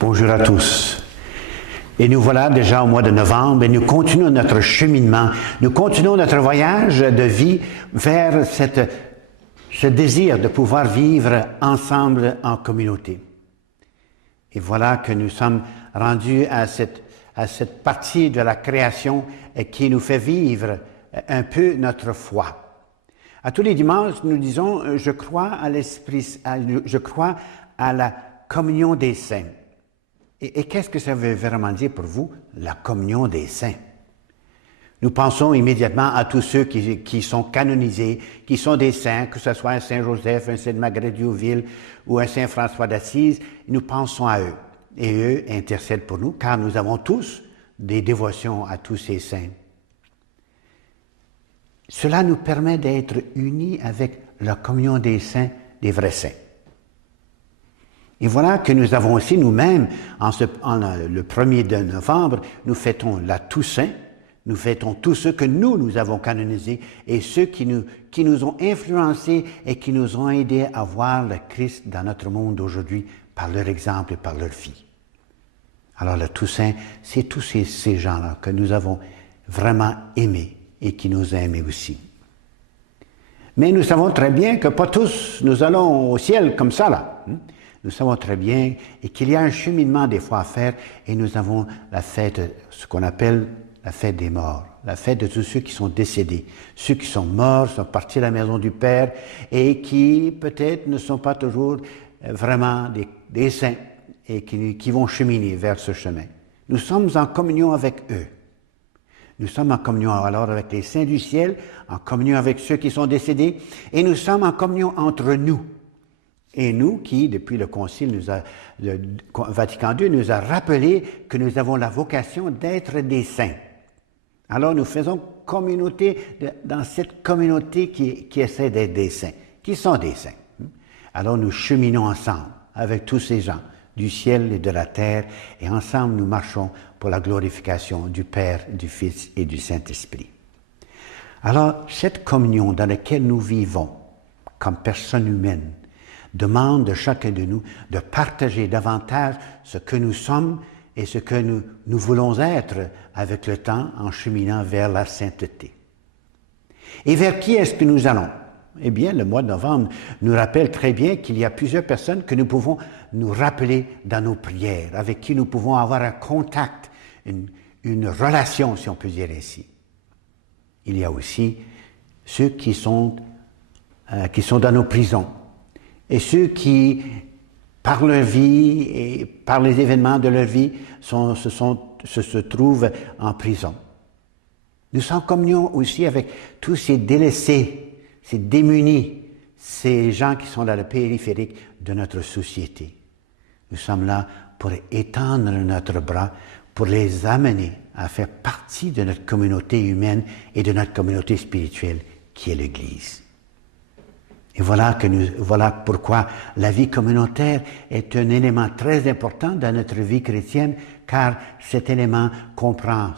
Bonjour à tous. Et nous voilà déjà au mois de novembre et nous continuons notre cheminement, nous continuons notre voyage de vie vers ce désir de pouvoir vivre ensemble en communauté. Et voilà que nous sommes rendus à cette partie de la création qui nous fait vivre un peu notre foi. À tous les dimanches, nous disons, je crois à l'Esprit, je crois à la communion des saints. Et qu'est-ce que ça veut vraiment dire pour vous, la communion des saints? Nous pensons immédiatement à tous ceux qui sont canonisés, qui sont des saints, que ce soit un Saint Joseph, un Saint Marguerite d'Youville ou un Saint François d'Assise. Nous pensons à eux. Et eux intercèdent pour nous, car nous avons tous des dévotions à tous ces saints. Cela nous permet d'être unis avec la communion des saints, des vrais saints. Et voilà que nous avons aussi nous-mêmes, le 1er de novembre, nous fêtons la Toussaint, nous fêtons tous ceux que nous avons canonisés et ceux qui nous ont influencés et qui nous ont aidés à voir le Christ dans notre monde aujourd'hui par leur exemple et par leur vie. Alors la Toussaint, c'est tous ces gens-là que nous avons vraiment aimés et qui nous aiment aussi. Mais nous savons très bien que pas tous nous allons au ciel comme ça, là. Nous savons très bien et qu'il y a un cheminement des fois à faire et nous avons la fête, ce qu'on appelle la fête des morts, la fête de tous ceux qui sont décédés, ceux qui sont morts, sont partis à la maison du Père et qui peut-être ne sont pas toujours vraiment des saints et qui vont cheminer vers ce chemin. Nous sommes en communion avec eux. Nous sommes en communion alors avec les saints du ciel, en communion avec ceux qui sont décédés et nous sommes en communion entre nous. Et nous qui, depuis le Concile, le Vatican II nous a rappelé que nous avons la vocation d'être des saints. Alors nous faisons communauté dans cette communauté qui essaie d'être des saints, qui sont des saints. Alors nous cheminons ensemble avec tous ces gens du ciel et de la terre et ensemble nous marchons pour la glorification du Père, du Fils et du Saint-Esprit. Alors cette communion dans laquelle nous vivons comme personnes humaines demande de chacun de nous de partager davantage ce que nous sommes et ce que nous voulons être avec le temps en cheminant vers la sainteté. Et vers qui est-ce que nous allons? Eh bien, le mois de novembre nous rappelle très bien qu'il y a plusieurs personnes que nous pouvons nous rappeler dans nos prières, avec qui nous pouvons avoir un contact, une relation, si on peut dire ainsi. Il y a aussi ceux qui sont dans nos prisons, et ceux qui, par leur vie et par les événements de leur vie, se trouvent en prison. Nous sommes en communion aussi avec tous ces délaissés, ces démunis, ces gens qui sont dans le périphérique de notre société. Nous sommes là pour étendre notre bras, pour les amener à faire partie de notre communauté humaine et de notre communauté spirituelle qui est l'Église. Et voilà pourquoi la vie communautaire est un élément très important dans notre vie chrétienne, car cet élément comprend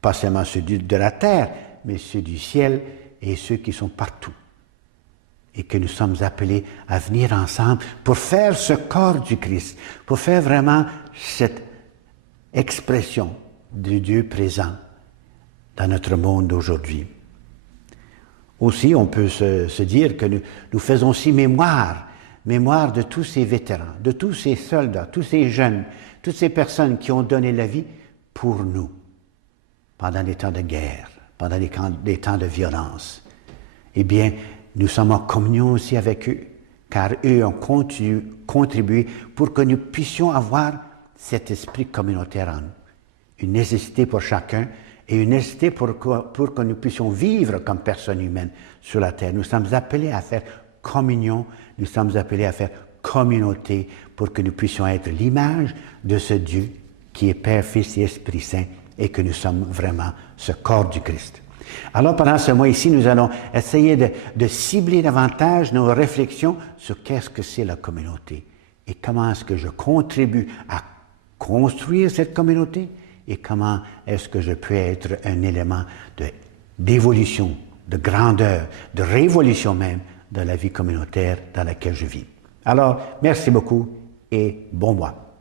pas seulement ceux de la terre, mais ceux du ciel et ceux qui sont partout. Et que nous sommes appelés à venir ensemble pour faire ce corps du Christ, pour faire vraiment cette expression de Dieu présent dans notre monde d'aujourd'hui. Aussi, on peut se dire que nous faisons aussi mémoire de tous ces vétérans, de tous ces soldats, tous ces jeunes, toutes ces personnes qui ont donné la vie pour nous, pendant des temps de guerre, pendant des temps de violence. Eh bien, nous sommes en communion aussi avec eux, car eux ont contribué pour que nous puissions avoir cet esprit communautaire en nous. Une nécessité pour chacun, et une nécessité pour que nous puissions vivre comme personnes humaines sur la terre. Nous sommes appelés à faire communion, nous sommes appelés à faire communauté pour que nous puissions être l'image de ce Dieu qui est Père, Fils et Esprit Saint et que nous sommes vraiment ce corps du Christ. Alors pendant ce mois ici, nous allons essayer de cibler davantage nos réflexions sur qu'est-ce que c'est la communauté et comment est-ce que je contribue à construire cette communauté et comment est-ce que je peux être un élément d'évolution, de grandeur, de révolution même de la vie communautaire dans laquelle je vis. Alors, merci beaucoup et bon mois.